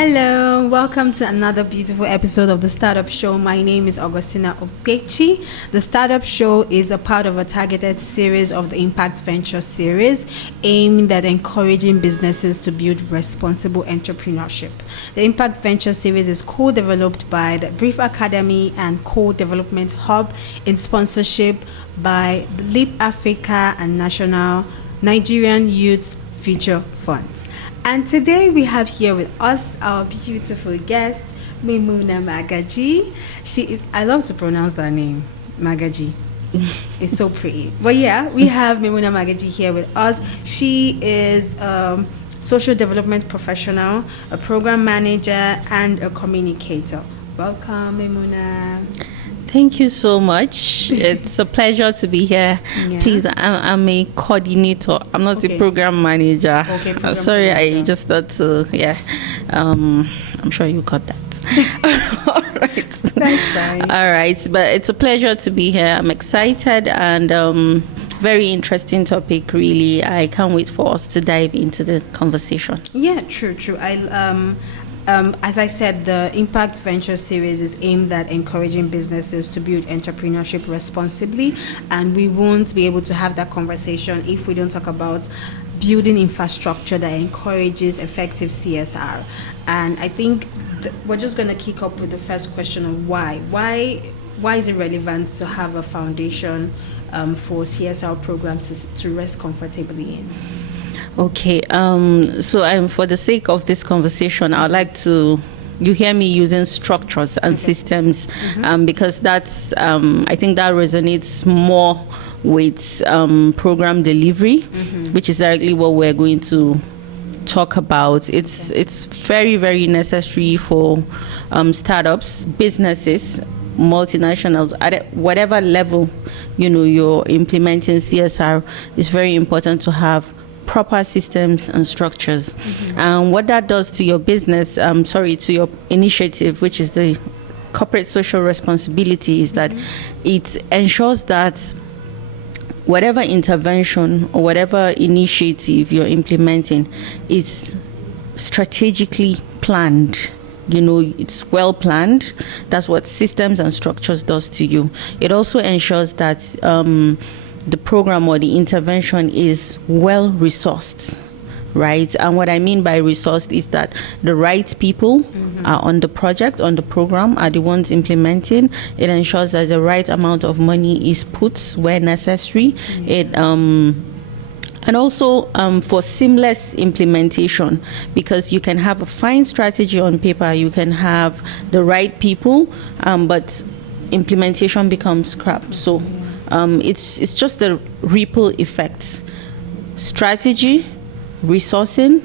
Hello, welcome to another beautiful episode of the StartUP Show. My name is Augustina Opechi. The StartUP Show is a part of a targeted series of the Impact Venture series aimed at encouraging businesses to build responsible entrepreneurship. The Impact Venture series is co-developed by the Brief Academy and Co-Development Hub in sponsorship by the Leap Africa and National Nigerian Youth Future Funds. And today we have here with us our beautiful guest, Maimuna Magaji. I love to pronounce that name, Magaji. It's so pretty. But yeah, we have Maimuna Magaji here with us. She is a social development professional, a program manager, and a communicator. Welcome, Maimuna. Thank you so much. It's a pleasure to be here. Yeah. Please, I'm a coordinator. I'm not a program manager. Okay, sorry, manager. I just thought to, I'm sure you got that. All right. That's fine. All right, but it's a pleasure to be here. I'm excited and very interesting topic, really. I can't wait for us to dive into the conversation. Yeah, true. As I said, the Impact Venture series is aimed at encouraging businesses to build entrepreneurship responsibly, and we won't be able to have that conversation if we don't talk about building infrastructure that encourages effective CSR. And I think we're just going to kick up with the first question of why. Why is it relevant to have a foundation for CSR programs to rest comfortably in? Okay, so for the sake of this conversation, I'd like to, you hear me using structures and systems, because that's, I think that resonates more with program delivery, which is directly what we're going to talk about. It's very, very necessary for startups, businesses, multinationals, at whatever level, you're implementing CSR. It's very important to have proper systems and structures. And what that does to your business, to your initiative, which is the corporate social responsibility, is that it ensures that whatever intervention or whatever initiative you're implementing is strategically planned. It's well planned. That's what systems and structures does to you. It also ensures that the program or the intervention is well resourced, right? And what I mean by resourced is that the right people are on the project, on the program, are the ones implementing. It ensures that the right amount of money is put where necessary. It and also for seamless implementation, because you can have a fine strategy on paper, you can have the right people, but implementation becomes crap. So it's just the ripple effects: strategy, resourcing,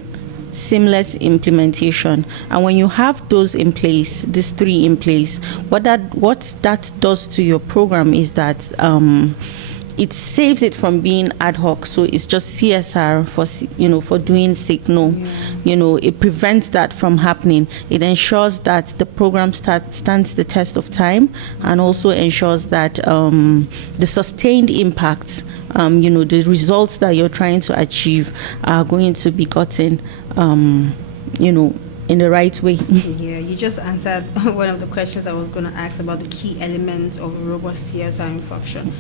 seamless implementation. And when you have those in place, these three in place, what that does to your program is that it saves it from being ad hoc. So it's just CSR for doing sake. No, it prevents that from happening. It ensures that the program stands the test of time, and also ensures that the sustained impact, the results that you're trying to achieve are going to be gotten, in the right way. Yeah, you just answered one of the questions I was going to ask about the key elements of a robust CSR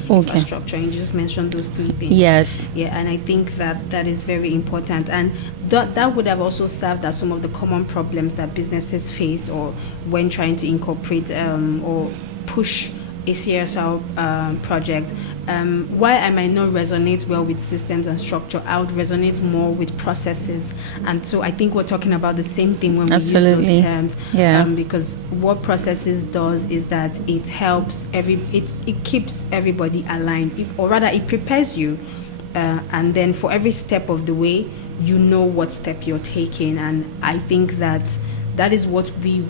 infrastructure, and you just mentioned those three things. Yes. Yeah, and I think that is very important, and that would have also served as some of the common problems that businesses face, or when trying to incorporate or push a CSR project. Why I might not resonate well with systems and structure, I would resonate more with processes. And so I think we're talking about the same thing when we use those terms. Yeah. Because what processes does is that it helps it keeps everybody aligned, or rather it prepares you, and then for every step of the way, you know what step you're taking. And I think that is what we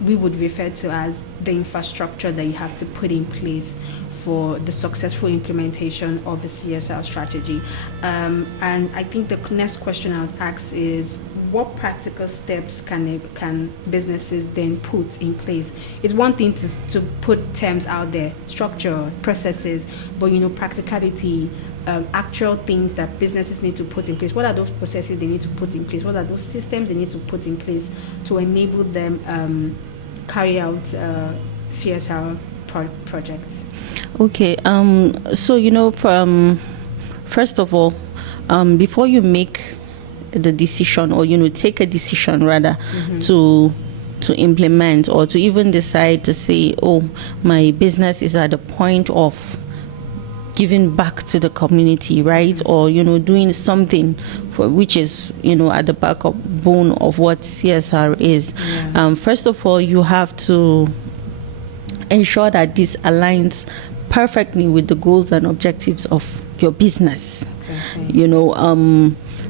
would refer to as the infrastructure that you have to put in place for the successful implementation of a CSR strategy. And I think the next question I would ask is, what practical steps can businesses then put in place? It's one thing to put terms out there, structure, processes, but practicality, actual things that businesses need to put in place? What are those processes they need to put in place? What are those systems they need to put in place to enable them carry out CSR projects? Okay, so first of all, before you make the decision, or take a decision rather, to implement, or to even decide to say, oh, my business is at the point of giving back to the community, right? Or doing something for which is at the backbone of what CSR is. First of all, you have to ensure that this aligns perfectly with the goals and objectives of your business. Exactly.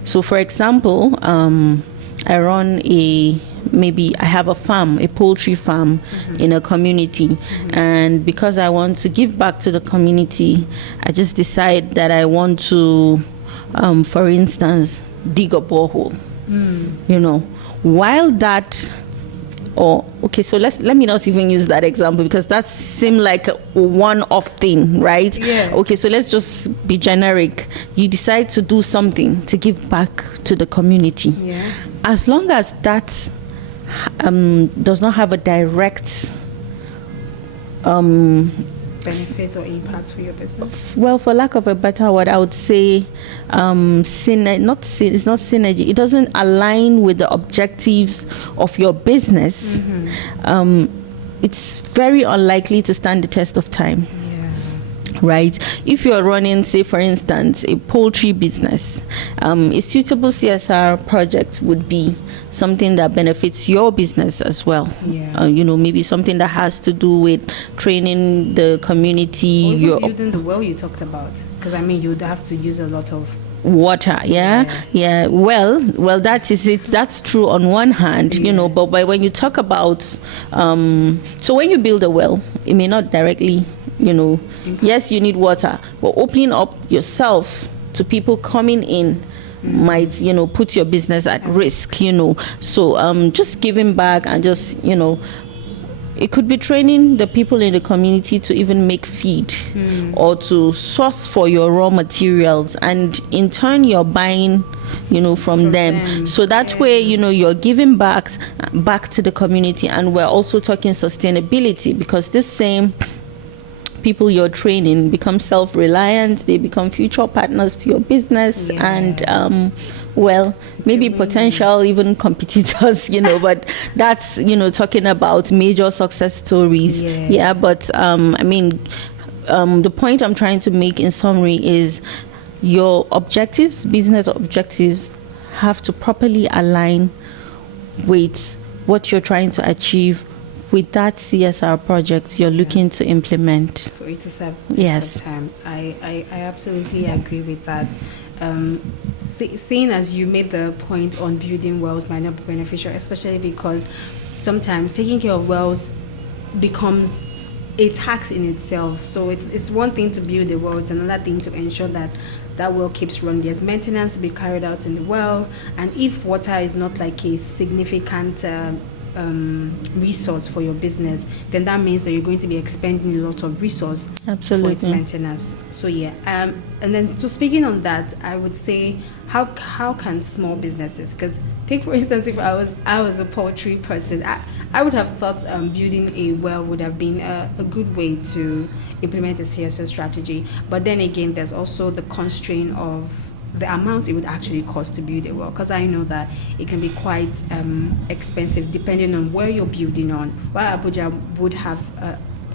So for example, I run I have a farm, a poultry farm in a community, and because I want to give back to the community, I just decide that I want to, for instance, dig a borehole. While that, so let me not even use that example, because that seems like a one-off thing, right? Yeah. Okay, so let's just be generic. You decide to do something to give back to the community. Yeah. As long as that does not have a direct benefit or impact for your business? Well, for lack of a better word, I would say it's not synergy. It doesn't align with the objectives of your business. It's very unlikely to stand the test of time. Right? If you're running, say, for instance, a poultry business, a suitable CSR project would be something that benefits your business as well. Maybe something that has to do with training the community. Or even building the well you talked about, because you'd have to use a lot of water. Well, that is it. That's true on one hand, but when you talk about so when you build a well, it may not directly yes, you need water, but opening up yourself to people coming in might put your business at risk. So just giving back, and just it could be training the people in the community to even make feed, or to source for your raw materials, and in turn you're buying from them. So that way you're giving back to the community. And we're also talking sustainability, because this same people you're training become self-reliant, they become future partners to your business, and maybe potential even competitors, but that's talking about major success stories. But the point I'm trying to make in summary is your objectives, business objectives, have to properly align with what you're trying to achieve with that CSR project you're looking to implement. For it to serve the time. I absolutely agree with that. Seeing as you made the point on building wells might not be beneficial, especially because sometimes taking care of wells becomes a tax in itself. So it's one thing to build a well, it's another thing to ensure that that well keeps running. There's maintenance to be carried out in the well, and if water is not like a significant resource for your business, then that means that you're going to be expending a lot of resource for its maintenance. So and then so speaking on that, I would say how can small businesses, because take for instance, if I was a poultry person, I would have thought building a well would have been a good way to implement a CSR strategy. But then again, there's also the constraint of the amount it would actually cost to build a well, because I know that it can be quite expensive depending on where you're building on. While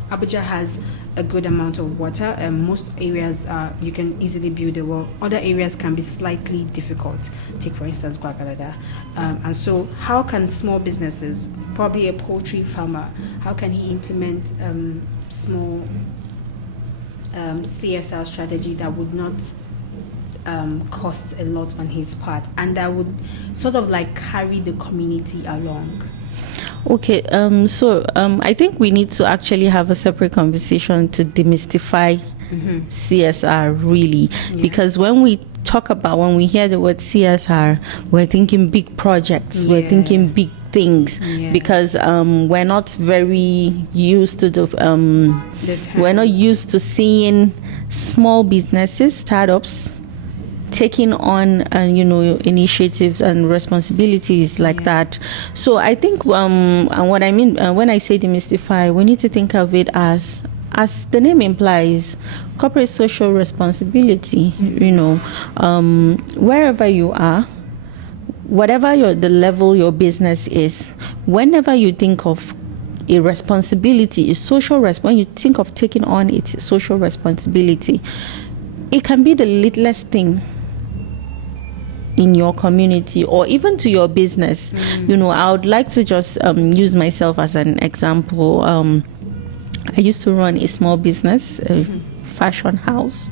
Abuja has a good amount of water, most areas you can easily build a well. Other areas can be slightly difficult. Take for instance Gwagalada. And so how can small businesses, probably a poultry farmer, how can he implement small CSR strategy that would not cost a lot on his part, and that would sort of like carry the community along? Okay, so I think we need to actually have a separate conversation to demystify CSR, really, because when we hear the word CSR, we're thinking big projects, we're thinking big things because we're not very used to we're not used to seeing small businesses, startups, taking on initiatives and responsibilities like that. So I think and what I mean when I say demystify, we need to think of it as the name implies, corporate social responsibility. Wherever you are, whatever the level your business is, whenever you think of a responsibility, when you think of taking on its social responsibility, it can be the littlest thing in your community or even to your business. I would like to just use myself as an example. I used to run a small business, a fashion house,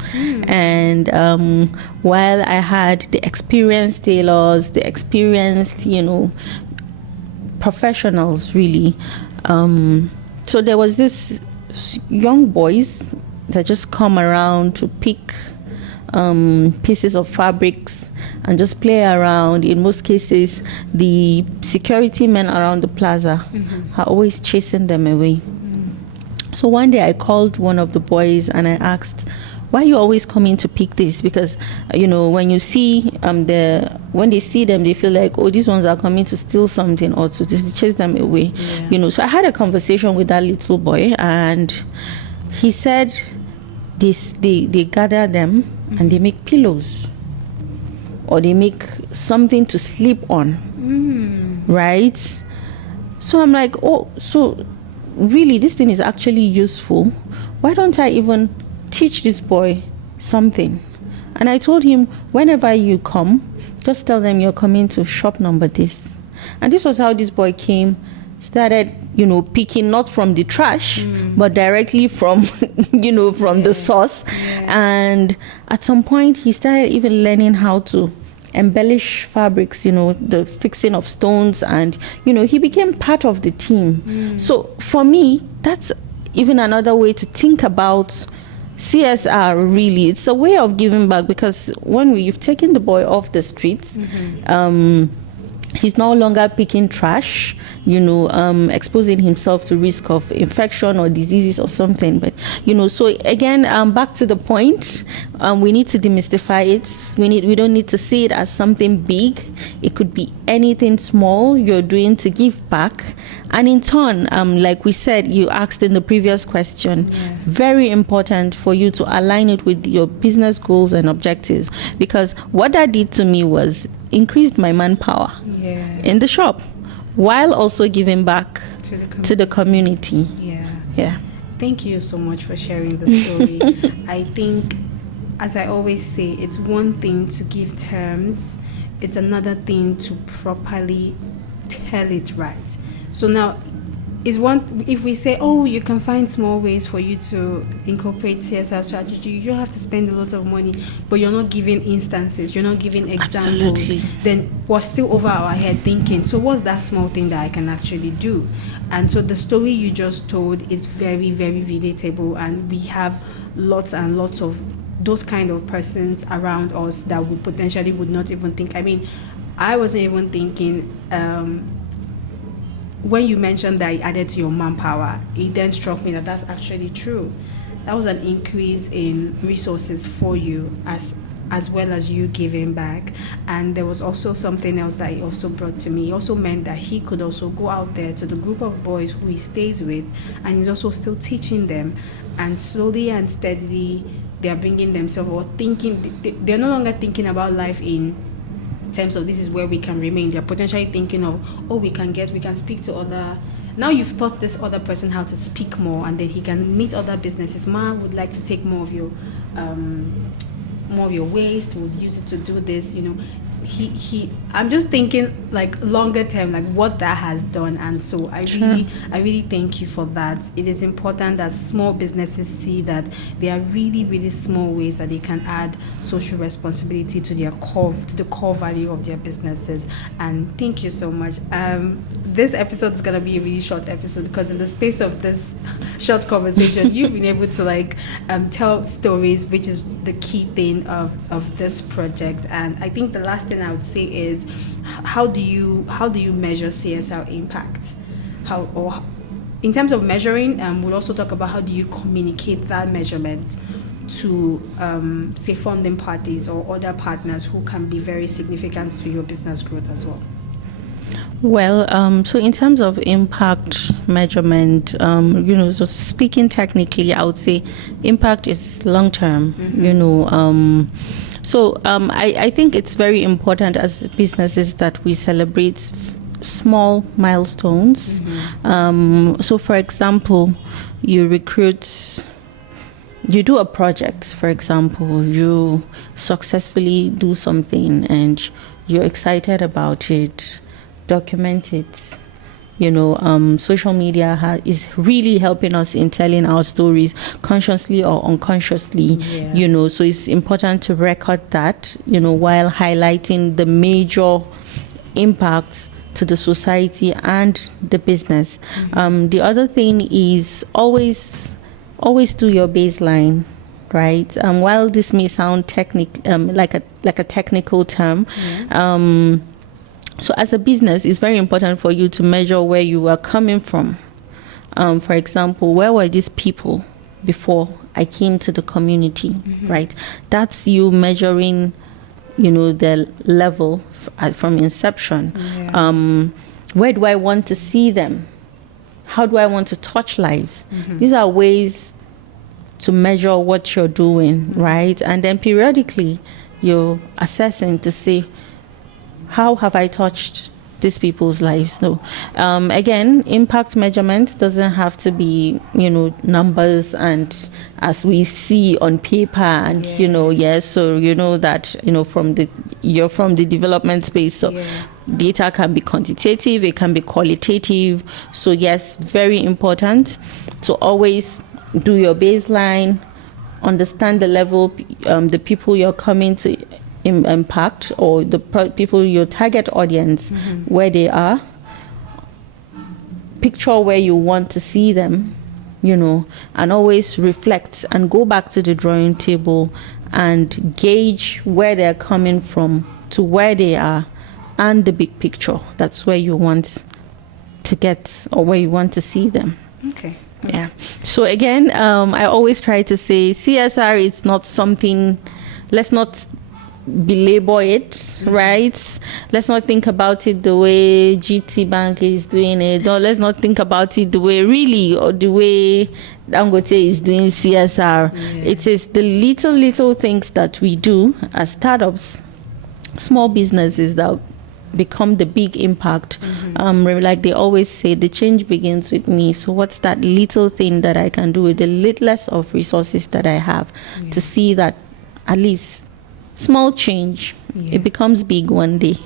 and while I had the experienced tailors, the experienced professionals really, so there was this young boys that just come around to pick pieces of fabrics and just play around. In most cases, the security men around the plaza are always chasing them away. So one day I called one of the boys and I asked, why are you always coming to pick this? Because, when you see when they see them, they feel like, oh, these ones are coming to steal something or to just chase them away. So I had a conversation with that little boy and he said they gather them and they make pillows or they make something to sleep on, right? So I'm like, oh, so really this thing is actually useful. Why don't I even teach this boy something? And I told him, whenever you come, just tell them you're coming to shop number this. And this was how this boy started picking not from the trash but directly from from the source. And at some point he started even learning how to embellish fabrics, the fixing of stones, and he became part of the team. So for me, that's even another way to think about CSR. Really, it's a way of giving back, because when you've taken the boy off the streets, he's no longer picking trash, exposing himself to risk of infection or diseases or something. But, so again, back to the point, we need to demystify it. We don't need to see it as something big. It could be anything small you're doing to give back. And in turn, like we said, you asked in the previous question, very important for you to align it with your business goals and objectives. Because what that did to me was increased my manpower in the shop while also giving back to the community. Yeah. Thank you so much for sharing the story. I think, as I always say, it's one thing to give terms, it's another thing to properly tell it right. So now, if we say, oh, you can find small ways for you to incorporate CSR strategy, you don't have to spend a lot of money, but you're not giving instances, you're not giving examples. Absolutely. Then we're still over our head thinking, so what's that small thing that I can actually do? And so the story you just told is very, very relatable, and we have lots and lots of those kind of persons around us that we potentially would not even think. I mean, I wasn't even thinking, when you mentioned that it added to your manpower, it then struck me that that's actually true. That was an increase in resources for you as well as you giving back. And there was also something else that he also brought to me. It also meant that he could also go out there to the group of boys who he stays with, and he's also still teaching them. And slowly and steadily, they're bringing themselves, or thinking, they're no longer thinking about life in terms of this is where we can remain. They're potentially thinking of, oh, we can speak to other. Now you've taught this other person how to speak more, and then he can meet other businesses. Ma would like to take more of your waste, would use it to do this. I'm just thinking like longer term, like what that has done. And so I really thank you for that. It is important that small businesses see that there are really, really small ways that they can add social responsibility to the core value of their businesses. And thank you so much. this episode is going to be a really short episode, because in the space of this short conversation, you've been able to like tell stories, which is the key thing of this project. And I think the last thing I would say is, how do you measure CSR impact? In terms of measuring, we'll also talk about how do you communicate that measurement to, say, funding parties or other partners who can be very significant to your business growth as well. Well, so in terms of impact measurement, so speaking technically, I would say impact is long term. I think it's very important as businesses that we celebrate small milestones. So for example, you do a project, for example, you successfully do something and you're excited about it, document it. Social media is really helping us in telling our stories consciously or unconsciously. So it's important to record that, while highlighting the major impacts to the society and the business. The other thing is always do your baseline, right? While this may sound like a technical term, so as a business, it's very important for you to measure where you are coming from. For example, where were these people before I came to the community, right? That's you measuring, the level from inception. Where do I want to see them? How do I want to touch lives? These are ways to measure what you're doing, right? And then periodically you're assessing to see, how have I touched these people's lives? No. Again, impact measurement doesn't have to be, numbers and as we see on paper and, so that, you're from the development space. So data can be quantitative, it can be qualitative. So yes, very important to always do your baseline, understand the level, the people you're coming to impact, or the people, your target audience, where they are, picture where you want to see them, and always reflect and go back to the drawing table and gauge where they're coming from to where they are and the big picture. That's where you want to get, or where you want to see them. Okay. Yeah. So again, I always try to say CSR, it's not something, let's not belabor it, right? Let's not think about it the way GT Bank is doing it. No, let's not think about it the way the way Dangote is doing CSR. It is the little things that we do as startups, small businesses, that become the big impact. Like they always say, the change begins with me. So what's that little thing that I can do with the littlest of resources that I have to see that at least small change, it becomes big one day.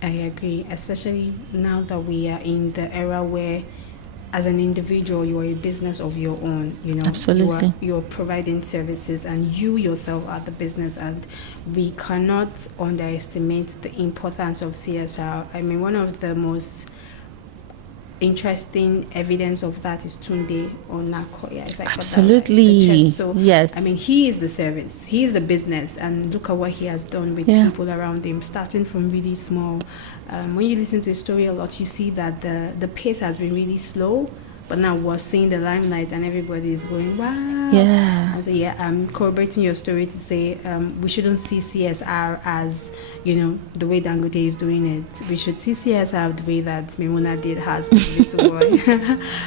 I agree, especially now that we are in the era where, as an individual, you are a business of your own. Absolutely. You're providing services, and you yourself are the business. And we cannot underestimate the importance of CSR. I mean, one of the most interesting evidence of that is Tunde Onakoya. If I got Absolutely. That right. So yes. I mean, he is the service, he is the business, and look at what he has done with people around him, starting from really small. When you listen to his story a lot, you see that the pace has been really slow, but now we're seeing the limelight and everybody is going, wow. Yeah. And so I'm corroborating your story to say we shouldn't see CSR as, the way Dangote is doing it. We should see CSR the way that Maimuna did hers with the little boy.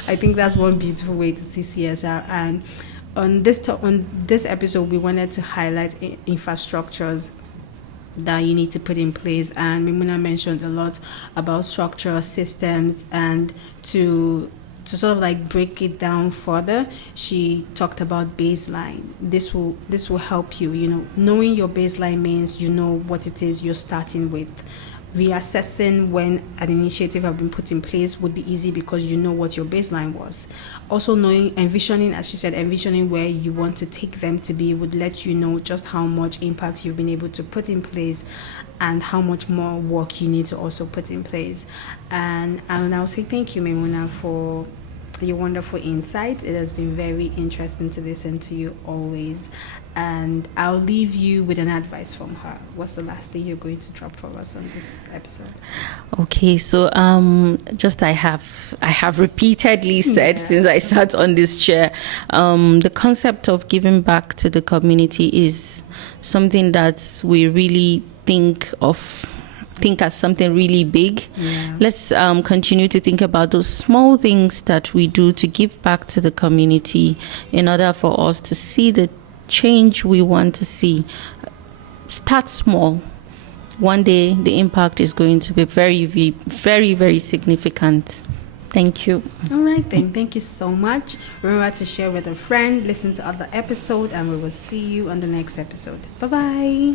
I think that's one beautiful way to see CSR. And on this episode, we wanted to highlight infrastructures that you need to put in place, and Maimuna mentioned a lot about structure, systems, and to sort of like break it down further, she talked about baseline. This will help you. Knowing your baseline means what it is you're starting with. reassessing when an initiative have been put in place would be easy because you know what your baseline was. Also envisioning, as she said, envisioning where you want to take them to be would let you know just how much impact you've been able to put in place and how much more work you need to also put in place. And I'll say thank you, Maimuna, for your wonderful insight. It has been very interesting to listen to you always. And I'll leave you with an advice from her. What's the last thing you're going to drop for us on this episode? Okay, so just I have repeatedly said since I sat on this chair, the concept of giving back to the community is something that we really think as something really big. Let's continue to think about those small things that we do to give back to the community in order for us to see the change we want to see. Start small. One day the impact is going to be very, very, very significant. Thank you. All right then, thank you so much. Remember to share with a friend, listen to other episodes, and we will see you on the next episode. Bye bye.